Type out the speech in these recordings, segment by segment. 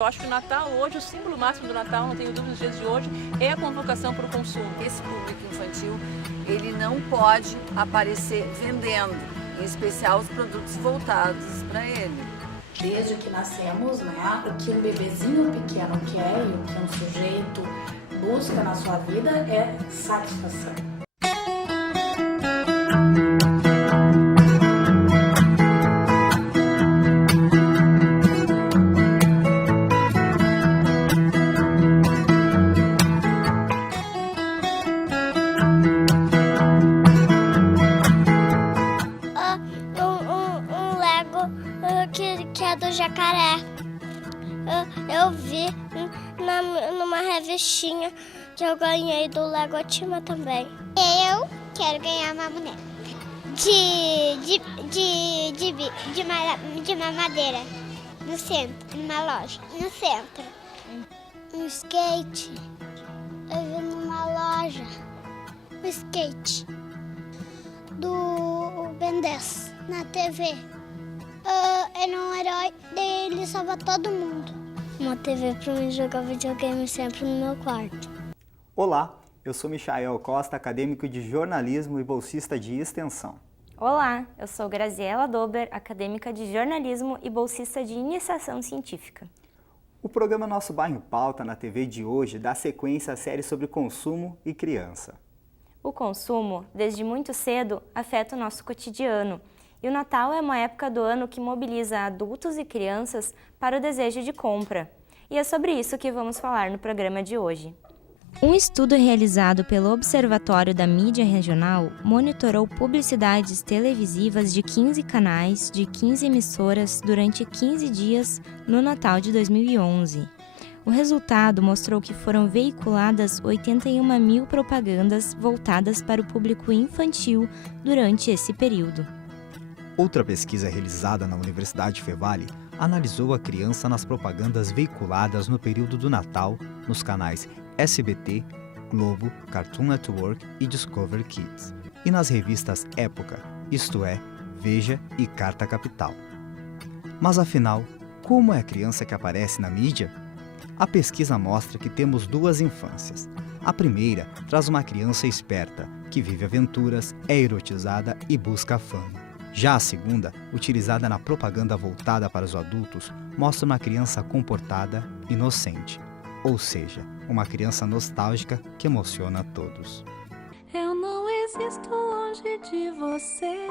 Eu acho que o Natal hoje, o símbolo máximo do Natal, não tenho dúvidas nos dias de hoje, é a convocação para o consumo. Esse público infantil, ele não pode aparecer vendendo, em especial os produtos voltados para ele. Desde que nascemos, né, o que um bebezinho pequeno quer e o que um sujeito busca na sua vida é satisfação. Que é do jacaré. Eu vi numa revistinha que eu ganhei do Legotima também. Eu quero ganhar uma boneca de mamadeira no centro, numa loja, no centro. Um skate. Eu vi numa loja um skate do Ben 10 na TV. Ele é um herói, ele salva todo mundo. Uma TV para mim jogar videogame sempre no meu quarto. Olá, eu sou Michael Costa, acadêmico de jornalismo e bolsista de extensão. Olá, eu sou Graziela Dober, acadêmica de jornalismo e bolsista de iniciação científica. O programa Nosso Bairro Pauta na TV de hoje dá sequência à série sobre consumo e criança. O consumo, desde muito cedo, afeta o nosso cotidiano. E o Natal é uma época do ano que mobiliza adultos e crianças para o desejo de compra. E é sobre isso que vamos falar no programa de hoje. Um estudo realizado pelo Observatório da Mídia Regional monitorou publicidades televisivas de 15 canais de 15 emissoras durante 15 dias no Natal de 2011. O resultado mostrou que foram veiculadas 81 mil propagandas voltadas para o público infantil durante esse período. Outra pesquisa realizada na Universidade Fevale analisou a criança nas propagandas veiculadas no período do Natal nos canais SBT, Globo, Cartoon Network e Discovery Kids, e nas revistas Época, Isto É, Veja e Carta Capital. Mas afinal, como é a criança que aparece na mídia? A pesquisa mostra que temos duas infâncias. A primeira traz uma criança esperta, que vive aventuras, é erotizada e busca a fama. Já a segunda, utilizada na propaganda voltada para os adultos, mostra uma criança comportada, inocente, ou seja, uma criança nostálgica que emociona a todos. Eu não existo longe de você,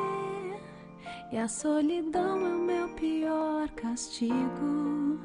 e a solidão é o meu pior castigo.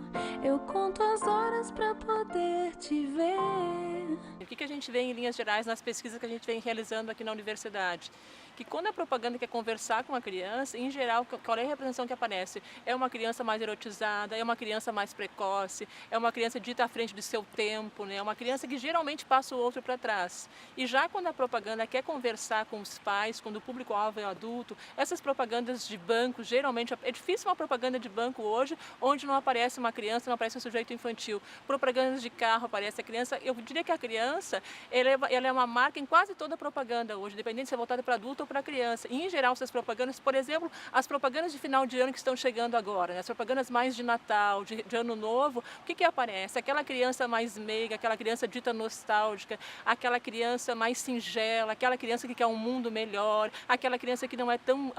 Eu conto as horas pra poder te ver. O que a gente vê em linhas gerais nas pesquisas que a gente vem realizando aqui na universidade? Que quando a propaganda quer conversar com a criança, em geral, qual é a representação que aparece? É uma criança mais erotizada, é uma criança mais precoce, é uma criança dita à frente do seu tempo, né? É uma criança que geralmente passa o outro para trás. E já quando a propaganda quer conversar com os pais, quando o público-alvo é o adulto, essas propagandas de banco, geralmente, é difícil uma propaganda de banco hoje, onde não aparece uma criança, não aparece um sujeito infantil. Propagandas de carro, aparece a criança. Eu diria que a criança, ela é uma marca em quase toda a propaganda hoje, independente se é voltada para adulto ou para criança. E, em geral, essas propagandas, por exemplo, as propagandas de final de ano que estão chegando agora, né? As propagandas mais de Natal, de Ano Novo, o que aparece? Aquela criança mais meiga, aquela criança dita nostálgica, aquela criança mais singela, aquela criança que quer um mundo melhor, aquela criança que não é tão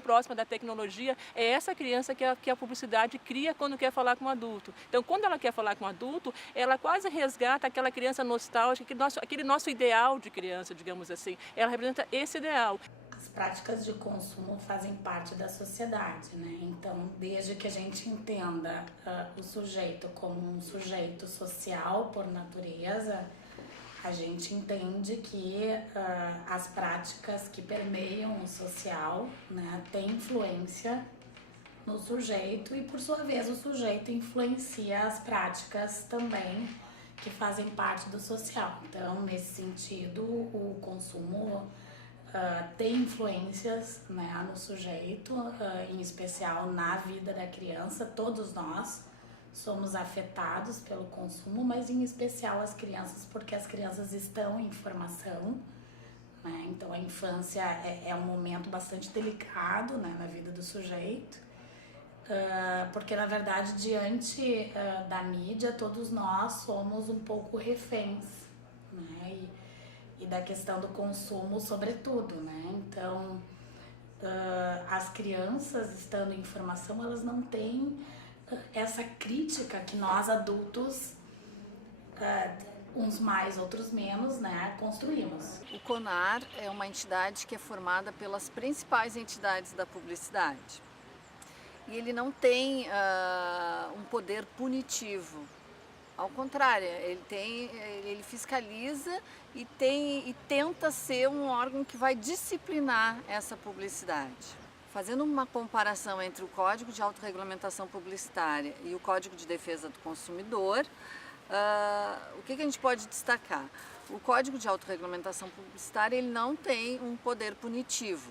próxima da tecnologia. É essa criança que a publicidade cria quando quer falar com um adulto. Então, quando ela quer falar com um adulto, ela quase resgata aquela criança nostálgica, aquele nosso ideal de criança, digamos assim. Ela representa esse ideal. As práticas de consumo fazem parte da sociedade, né? Então, desde que a gente entenda o sujeito como um sujeito social por natureza, a gente entende que as práticas que permeiam o social, né, têm influência no sujeito e, por sua vez, o sujeito influencia as práticas também que fazem parte do social. Então, nesse sentido, o consumo tem influências, né, no sujeito, em especial na vida da criança. Todos nós somos afetados pelo consumo, mas em especial as crianças, porque as crianças estão em formação, né? Então a infância é um momento bastante delicado, né, na vida do sujeito. porque na verdade diante da mídia todos nós somos um pouco reféns, né? E da questão do consumo sobretudo, né? Então as crianças estando em formação, elas não têm essa crítica que nós adultos, uns mais, outros menos, né, construímos. O CONAR é uma entidade que é formada pelas principais entidades da publicidade. E ele não tem um poder punitivo. Ao contrário, ele fiscaliza e tenta ser um órgão que vai disciplinar essa publicidade. Fazendo uma comparação entre o Código de Autorregulamentação Publicitária e o Código de Defesa do Consumidor, o que a gente pode destacar? O Código de Autorregulamentação Publicitária ele não tem um poder punitivo.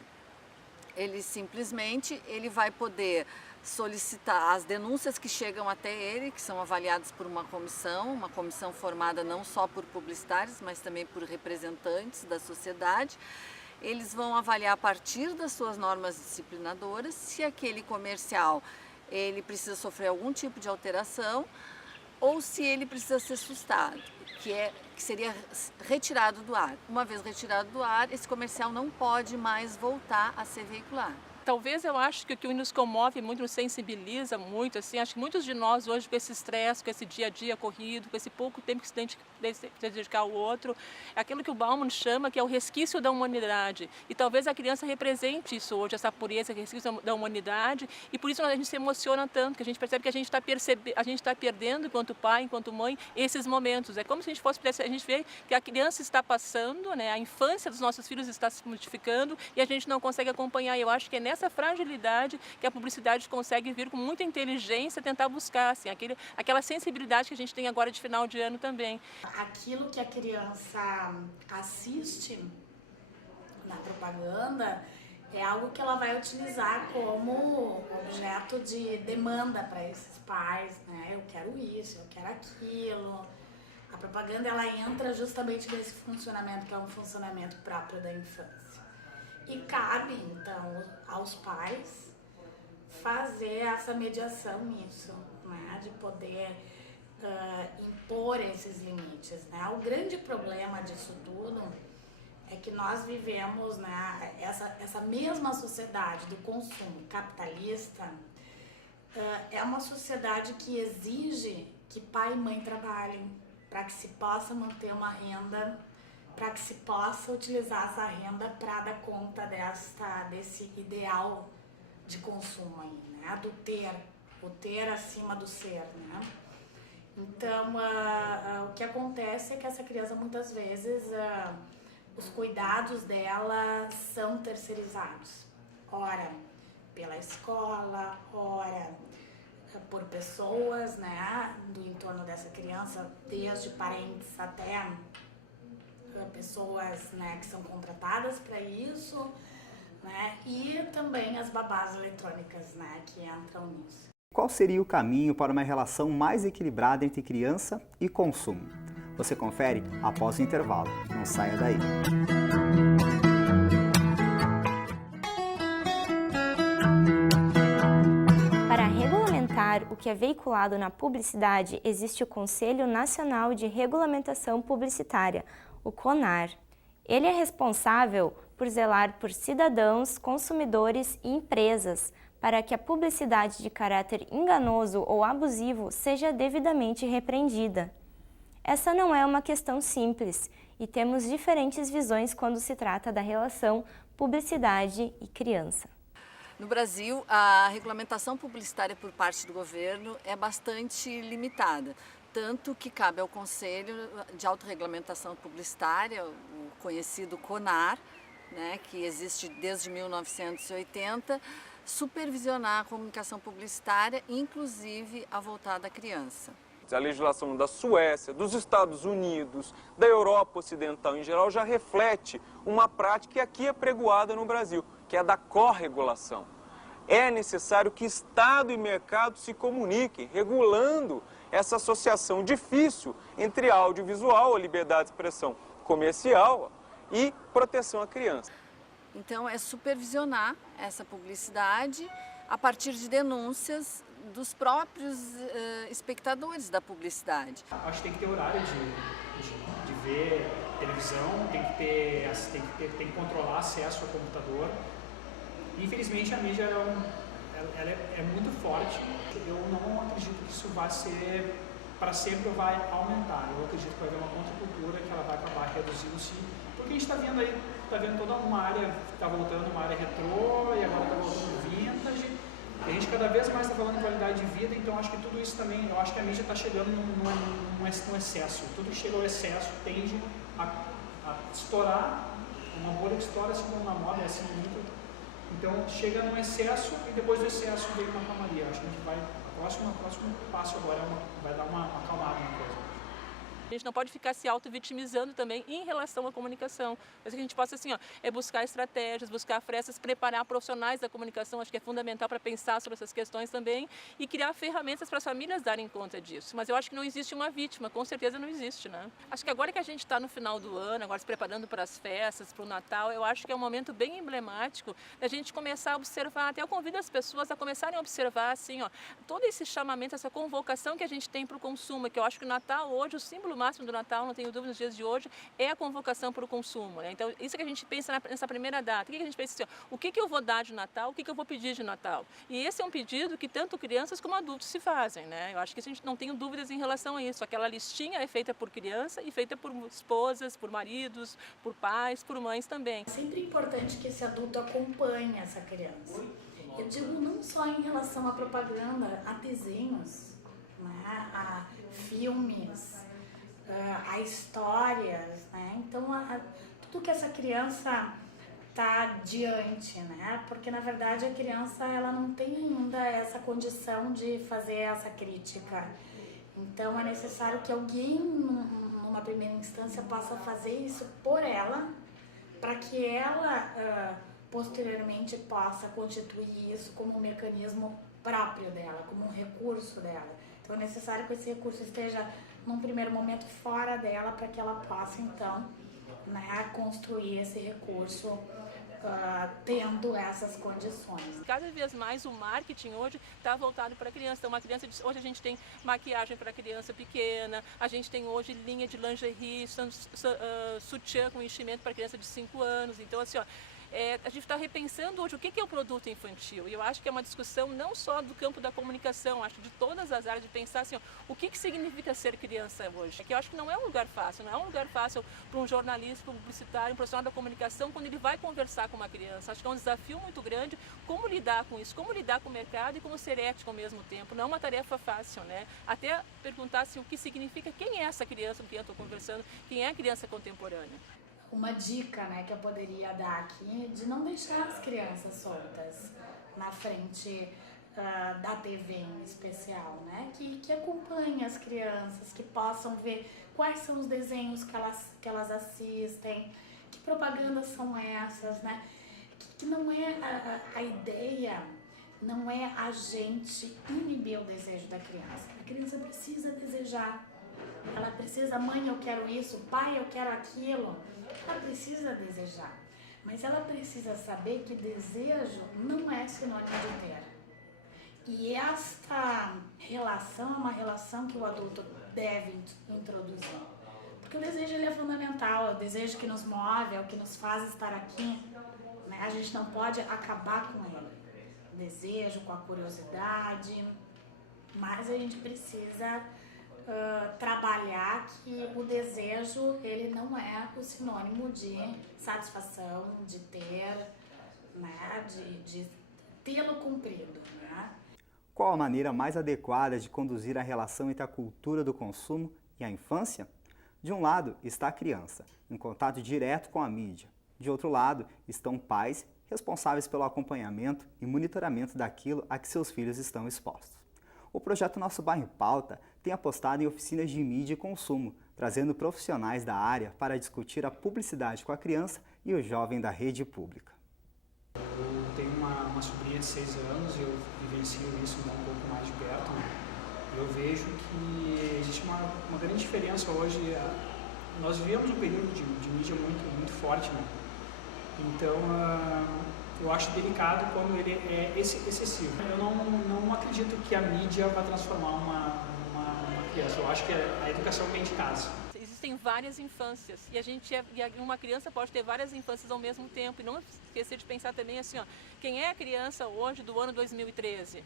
Ele simplesmente vai poder solicitar as denúncias que chegam até ele, que são avaliadas por uma comissão formada não só por publicitários, mas também por representantes da sociedade. Eles vão avaliar a partir das suas normas disciplinadoras se aquele comercial ele precisa sofrer algum tipo de alteração ou se ele precisa ser sustado, que seria retirado do ar. Uma vez retirado do ar, esse comercial não pode mais voltar a ser veiculado. Talvez eu acho que o que nos comove muito, nos sensibiliza muito, assim, acho que muitos de nós hoje com esse estresse, com esse dia a dia corrido, com esse pouco tempo que se dedicar ao outro, é aquilo que o Bauman chama que é o resquício da humanidade. E talvez a criança represente isso hoje, essa pureza, esse resquício da humanidade, e por isso a gente se emociona tanto, que a gente percebe que a gente está perdendo, enquanto pai, enquanto mãe, esses momentos. É como se a gente vê que a criança está passando, né, a infância dos nossos filhos está se modificando e a gente não consegue acompanhar. Eu acho que é nessa fragilidade que a publicidade consegue vir com muita inteligência tentar buscar assim, aquela sensibilidade que a gente tem agora de final de ano também. Aquilo que a criança assiste na propaganda é algo que ela vai utilizar como objeto de demanda para esses pais, né? Eu quero isso, eu quero aquilo. A propaganda ela entra justamente nesse funcionamento que é um funcionamento próprio da infância. E cabe, então, aos pais fazer essa mediação nisso, né? De poder impor esses limites, né? O grande problema disso tudo é que nós vivemos, né, essa mesma sociedade do consumo capitalista, é uma sociedade que exige que pai e mãe trabalhem para que se possa manter uma renda, para que se possa utilizar essa renda para dar conta desse ideal de consumo aí, né? Do o ter acima do ser, né? Então, o que acontece é que essa criança, muitas vezes, os cuidados dela são terceirizados. Ora, pela escola, ora, por pessoas, né, do entorno dessa criança, desde parentes até pessoas, né, que são contratadas para isso, né, e também as babás eletrônicas, né, que entram nisso. Qual seria o caminho para uma relação mais equilibrada entre criança e consumo? Você confere após o intervalo. Não saia daí. Para regulamentar o que é veiculado na publicidade, existe o Conselho Nacional de Regulamentação Publicitária, o CONAR. Ele é responsável por zelar por cidadãos, consumidores e empresas para que a publicidade de caráter enganoso ou abusivo seja devidamente repreendida. Essa não é uma questão simples e temos diferentes visões quando se trata da relação publicidade e criança. No Brasil, a regulamentação publicitária por parte do governo é bastante limitada, tanto que cabe ao Conselho de Autorregulamentação Publicitária, o conhecido CONAR, né, que existe desde 1980, supervisionar a comunicação publicitária, inclusive a voltada à criança. A legislação da Suécia, dos Estados Unidos, da Europa Ocidental em geral, já reflete uma prática que aqui é pregoada no Brasil, que é a da corregulação. É necessário que Estado e mercado se comuniquem, regulando essa associação difícil entre audiovisual, a liberdade de expressão comercial e proteção à criança. Então, é supervisionar essa publicidade a partir de denúncias dos próprios espectadores da publicidade. Acho que tem que ter horário de ver televisão, tem que controlar acesso ao computador. Infelizmente a mídia ela é muito forte. Eu não acredito que isso vai ser para sempre ou vai aumentar. Eu acredito que vai haver uma contracultura que ela vai acabar reduzindo-se, porque a gente está vendo aí, toda uma área que está voltando, uma área retrô e agora está voltando vintage. E a gente cada vez mais está falando de qualidade de vida, então acho que tudo isso também, eu acho que a mídia está chegando num excesso. Tudo que chega ao excesso tende a estourar, uma bolha que estoura assim como na moda, é assim muito. Então chega num excesso e depois do excesso vem uma calmaria. Acho que a gente vai, o próximo passo agora vai dar uma acalmada na coisa. A gente não pode ficar se auto-vitimizando também em relação à comunicação. Mas que a gente possa assim, buscar estratégias, buscar frestas, preparar profissionais da comunicação, acho que é fundamental para pensar sobre essas questões também e criar ferramentas para as famílias darem conta disso. Mas eu acho que não existe uma vítima, com certeza não existe, né? Acho que agora que a gente está no final do ano, agora se preparando para as festas, para o Natal, eu acho que é um momento bem emblemático da gente começar a observar, até eu convido as pessoas a começarem a observar assim, todo esse chamamento, essa convocação que a gente tem para o consumo, que eu acho que o Natal hoje, o símbolo máximo do Natal, não tenho dúvida, nos dias de hoje, é a convocação para o consumo, né? Então, isso que a gente pensa nessa primeira data. O que a gente pensa assim, o que eu vou dar de Natal, o que eu vou pedir de Natal? E esse é um pedido que tanto crianças como adultos se fazem, né? Eu acho que a gente não tem dúvidas em relação a isso. Aquela listinha é feita por criança e feita por esposas, por maridos, por pais, por mães também. É sempre importante que esse adulto acompanhe essa criança. Eu digo não só em relação à propaganda, a desenhos, né? A filmes, a histórias, né? Então tudo que essa criança está diante, né? Porque na verdade a criança ela não tem ainda essa condição de fazer essa crítica. Então é necessário que alguém numa primeira instância possa fazer isso por ela, para que ela posteriormente possa constituir isso como um mecanismo próprio dela, como um recurso dela. Então é necessário que esse recurso esteja num primeiro momento fora dela, para que ela possa então, né, construir esse recurso tendo essas condições. Cada vez mais o marketing hoje está voltado para a criança. Então, hoje a gente tem maquiagem para criança pequena, a gente tem hoje linha de lingerie, sutiã com enchimento para criança de 5 anos. Então, assim, a gente está repensando hoje o que é o produto infantil. E eu acho que é uma discussão não só do campo da comunicação, acho de todas as áreas, de pensar assim, o que significa ser criança hoje. Que eu acho que não é um lugar fácil, não é um lugar fácil para um jornalista, para um publicitário, um profissional da comunicação, quando ele vai conversar com uma criança. Acho que é um desafio muito grande como lidar com isso, como lidar com o mercado e como ser ético ao mesmo tempo. Não é uma tarefa fácil, né? Até perguntar assim, o que significa, quem é essa criança com quem eu estou conversando, quem é a criança contemporânea. Uma dica, né, que eu poderia dar aqui, de não deixar as crianças soltas na frente da TV em especial, né, que acompanhem as crianças, que possam ver quais são os desenhos que elas assistem, que propagandas são essas, né, que não é a ideia, não é a gente inibir o desejo da criança. A criança precisa desejar. Ela precisa, mãe, eu quero isso, pai, eu quero aquilo. Ela precisa desejar, mas ela precisa saber que desejo não é sinônimo de ter. E esta relação é uma relação que o adulto deve introduzir. Porque o desejo ele é fundamental, é o desejo que nos move, é o que nos faz estar aqui, né? A gente não pode acabar com ele. O desejo, com a curiosidade, mas a gente precisa trabalhar que o desejo ele não é o sinônimo de satisfação, de ter, né, de tê-lo cumprido, né? Qual a maneira mais adequada de conduzir a relação entre a cultura do consumo e a infância? De um lado está a criança, em contato direto com a mídia. De outro lado estão pais responsáveis pelo acompanhamento e monitoramento daquilo a que seus filhos estão expostos. O projeto Nosso Bairro em Pauta tem apostado em oficinas de mídia e consumo, trazendo profissionais da área para discutir a publicidade com a criança e o jovem da rede pública. Eu tenho uma sobrinha de 6 anos e eu vivencio isso um pouco mais de perto, né? Eu vejo que existe uma grande diferença hoje. Nós vivemos um período de mídia muito forte, né? Então, Eu acho delicado quando ele é excessivo. Eu não acredito que a mídia vai transformar uma criança. Eu acho que a educação vem de casa. Existem várias infâncias e uma criança pode ter várias infâncias ao mesmo tempo. E não esquecer de pensar também assim, ó, quem é a criança hoje do ano 2013?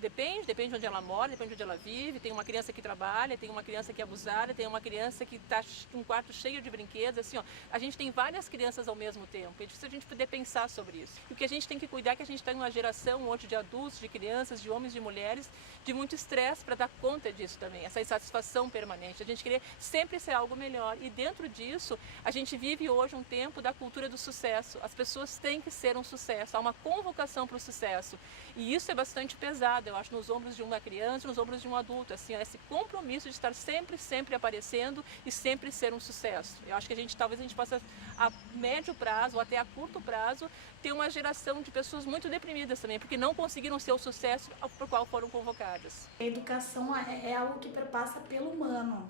Depende de onde ela mora, depende de onde ela vive. Tem uma criança que trabalha, tem uma criança que é abusada, tem uma criança que está com um quarto cheio de brinquedos. Assim, ó, a gente tem várias crianças ao mesmo tempo. É difícil a gente poder pensar sobre isso. E o que a gente tem que cuidar é que a gente está em uma geração hoje de adultos, de crianças, de homens, de mulheres, de muito estresse para dar conta disso também. Essa insatisfação permanente. A gente querer sempre ser algo melhor. E dentro disso, a gente vive hoje um tempo da cultura do sucesso. As pessoas têm que ser um sucesso. Há uma convocação para o sucesso. E isso é bastante pesado, eu acho, nos ombros de uma criança, nos ombros de um adulto, assim, esse compromisso de estar sempre aparecendo e sempre ser um sucesso. Eu acho que talvez a gente possa, a médio prazo ou até a curto prazo, ter uma geração de pessoas muito deprimidas também, porque não conseguiram ser o sucesso por qual foram convocadas. A educação é algo que perpassa pelo humano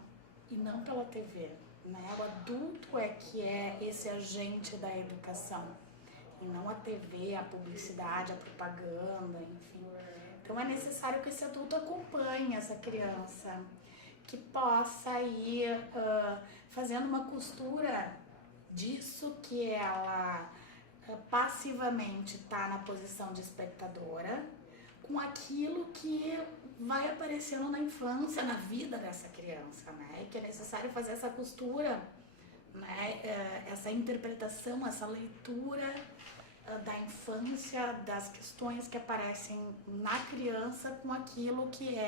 e não pela TV, né? O adulto é que é esse agente da educação. E não a TV, a publicidade, a propaganda, enfim. Então é necessário que esse adulto acompanhe essa criança, que possa ir fazendo uma costura disso que ela passivamente está na posição de espectadora, com aquilo que vai aparecendo na infância, na vida dessa criança, né? E que é necessário fazer essa costura, né? Essa interpretação, essa leitura da infância, das questões que aparecem na criança com aquilo que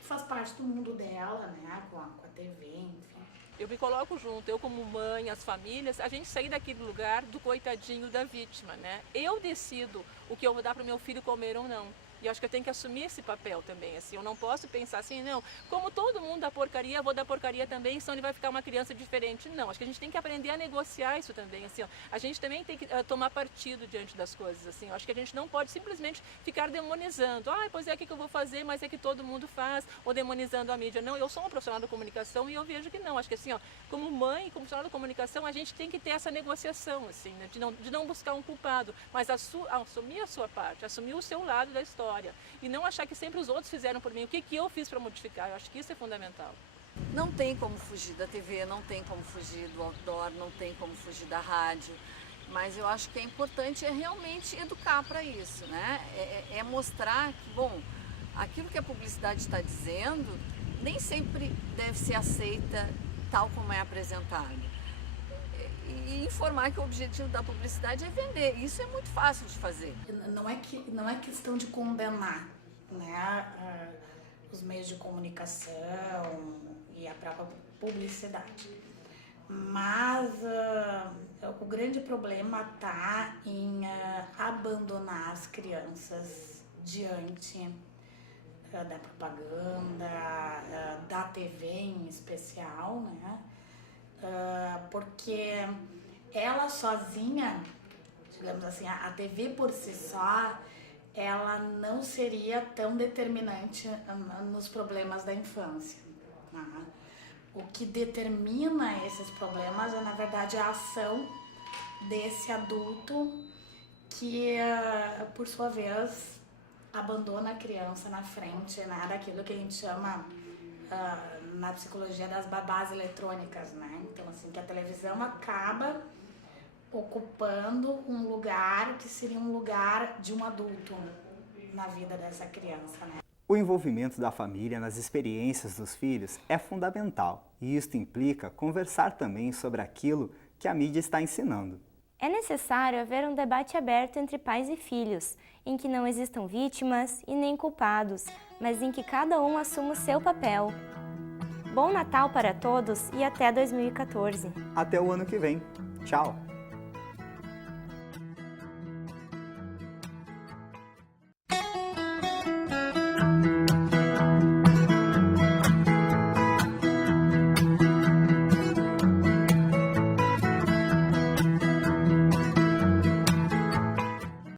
faz parte do mundo dela, né? Com a TV, enfim. Eu me coloco junto, eu como mãe, as famílias, a gente sair daquele lugar do coitadinho da vítima, né? Eu decido o que eu vou dar para o meu filho comer ou não. E eu acho que eu tenho que assumir esse papel também, assim, eu não posso pensar assim, não, como todo mundo dá porcaria, eu vou dar porcaria também, senão ele vai ficar uma criança diferente. Não, acho que a gente tem que aprender a negociar isso também, assim, ó. A gente também tem que tomar partido diante das coisas, assim, eu acho que a gente não pode simplesmente ficar demonizando, pois é, o que eu vou fazer, mas é que todo mundo faz, ou demonizando a mídia. Não, eu sou uma profissional da comunicação e eu vejo que não, acho que assim, ó, como mãe, como profissional da comunicação, a gente tem que ter essa negociação, assim, né? De não buscar um culpado, mas assumir a sua parte, assumir o seu lado da história. E não achar que sempre os outros fizeram por mim. O que eu fiz para modificar? Eu acho que isso é fundamental. Não tem como fugir da TV, não tem como fugir do outdoor, não tem como fugir da rádio. Mas eu acho que é importante realmente educar para isso, né? É mostrar que, bom, aquilo que a publicidade está dizendo nem sempre deve ser aceita tal como é apresentada. E informar que o objetivo da publicidade é vender. Isso é muito fácil de fazer. Não é questão de condenar, né, os meios de comunicação e a própria publicidade. Mas o grande problema está em abandonar as crianças diante da propaganda, da TV em especial, né? Porque ela sozinha, digamos assim, a TV por si só, ela não seria tão determinante nos problemas da infância, né? O que determina esses problemas é, na verdade, a ação desse adulto que, por sua vez, abandona a criança na frente, né, daquilo que a gente chama na psicologia das babás eletrônicas, né? Então, assim, que a televisão acaba ocupando um lugar que seria um lugar de um adulto na vida dessa criança, né? O envolvimento da família nas experiências dos filhos é fundamental e isto implica conversar também sobre aquilo que a mídia está ensinando. É necessário haver um debate aberto entre pais e filhos, em que não existam vítimas e nem culpados, mas em que cada um assuma o seu papel. Bom Natal para todos e até 2014. Até o ano que vem. Tchau!